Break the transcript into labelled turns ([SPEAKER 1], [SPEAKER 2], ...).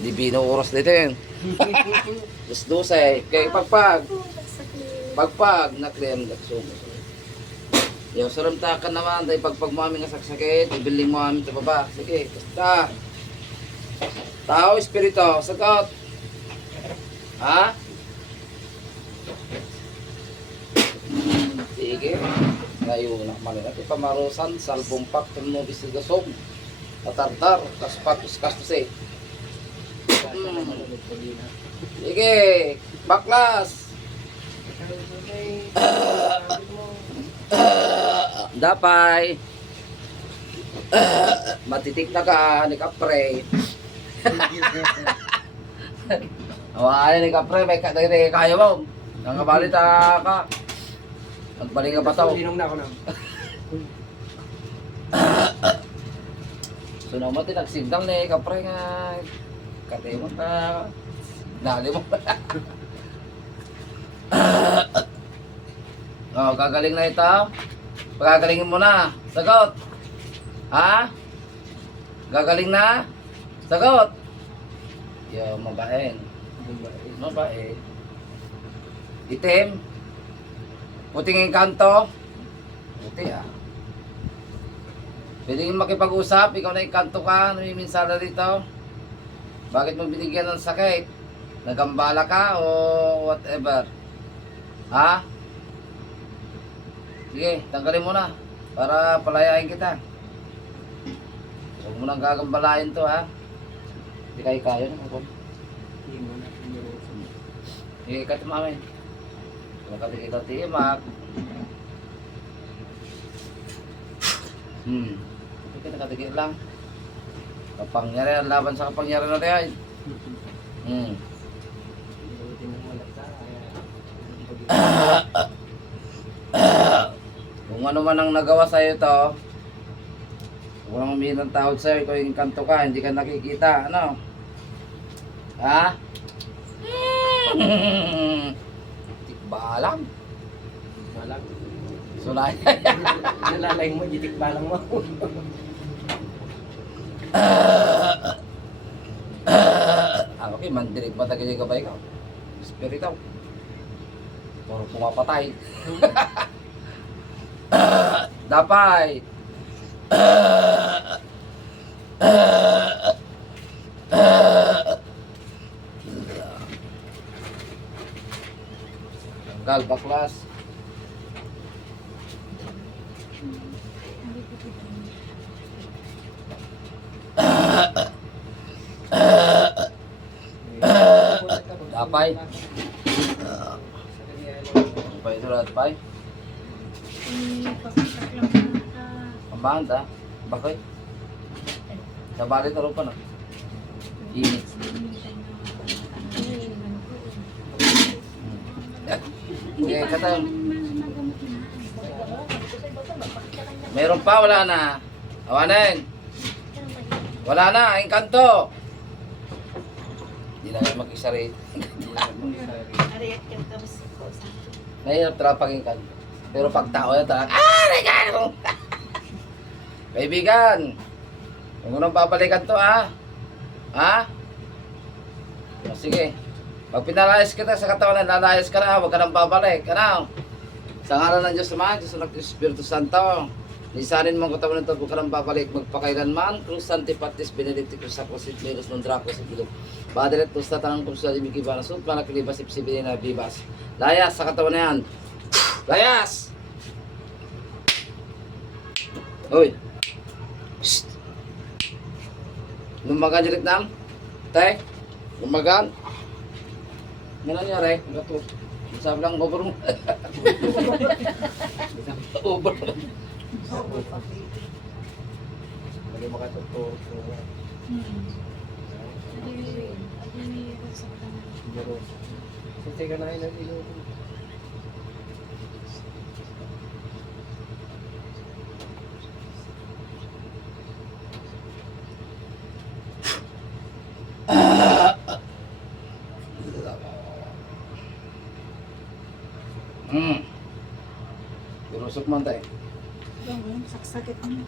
[SPEAKER 1] Hindi binuoras dito yun. Dos dose. Kaya pagpag. Pagpag. Nakliyam na sumo. Yo, saram ta ka naman. Dahil pagpag mo aming nasaksakit. Ibiling mo aming sa baba. Sige, basta. Tao, espiritu. Sagot. Ha? Sige. Ngayon, nakamanin natin pamarusan, salbong pak, tumo bisigasog, tatartar, kaspatus kastus eh. Hmm. Sige, baklas. Dapay. Matitik na ka, ni kapre. Awakan ni kapre, may ka- may kaya mo. Nangabalita ka. Magbalik ka pa tao.
[SPEAKER 2] Inom na ako na.
[SPEAKER 1] So naman din nagsigdang ni kapre nga kate mo ta dali mo. oh, gagaling na ito. Pagagalingin mo na. Sagot. Ha? Gagaling na? Sagot. Yo, mabain. Mabain. Itim. Puting kanto. Puti ah. Pwede makipag-usap, ikaw na ikanto ka, namiminsala dito. Bakit mo binigyan ng sakit? Nagambala ka o whatever? Ha? Sige, tanggalin mo na para palayain kita. Huwag mo nang gagambalain to ha. Hindi kayo kaya na. Huwag. Sige, kat mami. Nakati kita timak. Hmm. Ito nakatigil lang. Kapangyarihan, laban sa kapangyarihan natin. Hmm. Kung ano man ang nagawa sa'yo to, kung humingi ng tawad sa'yo, ikaw yung kanto ka, hindi ka nakikita, ano? Ha? Tikbalang.
[SPEAKER 2] Balang.
[SPEAKER 1] Sulay.
[SPEAKER 2] Nalalay mo, jitik balang mo.
[SPEAKER 1] ah, okay, mandirig pa tagay ka ba ikaw? Spirito. Puro pumapatay. Dapay. Tanggal, baklas. Dapay. Dapay ito lahat, pay. Ang banda. Bakit? Sa balit na pa na. Init. Hindi, kata. Meron pa, wala na. Awanin. Wala na, ang kanto. Hindi na mag-isa. Mahirap trapagin kan. Pero pag tao na talaga, ah, regalo! Kaibigan, huwag mo nang babalikan to, ah. Ha? O, sige. Pag pinalayas kita sa katawan, lalayas ka na, huwag ka nang babalik. Ano? Sa ngalan ng Diyos Ama, Diyos ng Espiritu Santo, Lisanin mo ang katawan ng nang babalik magpakailanman. Cruz Santi Patis Benedictus sa Closit Meros ng Draco sa Bilog. Padre at Tusta Tanang Cruz sa Limig Iba na Sud, Panakilibas Ipsibili na Bibas. Layas sa katawan na yan. Layas! Uy! Shh! Lumagan dyan nam? Tay? Lumagan? Ano nangyari? Gato. Sabi lang over mo. over.
[SPEAKER 2] Lagi mo ka to. Sige ka na yun ang ilo.
[SPEAKER 1] Hmm. Irusok man tayo.
[SPEAKER 3] Sakit mo.